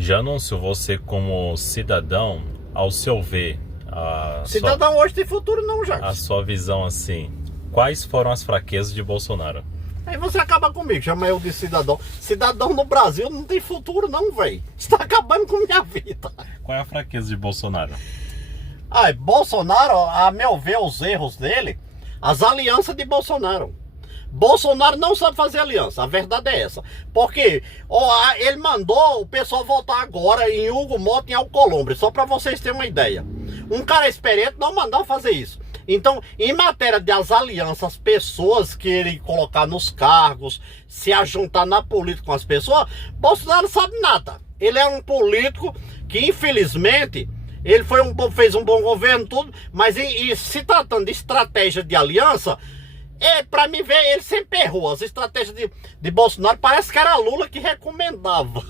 Janúncio, você como cidadão, ao seu ver, Cidadão hoje tem futuro não, Jacques. a sua visão assim, quais foram as fraquezas de Bolsonaro? Aí você acaba comigo, chama eu de cidadão. Cidadão no Brasil não tem futuro não, velho. Você tá acabando com minha vida. Qual é a fraqueza de Bolsonaro? Bolsonaro, a meu ver, os erros dele, as alianças de Bolsonaro. Bolsonaro não sabe fazer aliança, a verdade é essa. Porque ele mandou o pessoal votar agora em Hugo Motta e em Alcolumbre, só para vocês terem uma ideia. Um cara experiente não mandou fazer isso. Então, em matéria das alianças, pessoas que ele colocar nos cargos, se ajuntar na política com as pessoas, Bolsonaro não sabe nada. Ele é um político que, infelizmente, ele fez um bom governo, tudo, mas se tratando de estratégia de aliança, pra mim ver, ele sempre errou. As estratégias de Bolsonaro parece que era Lula que recomendava.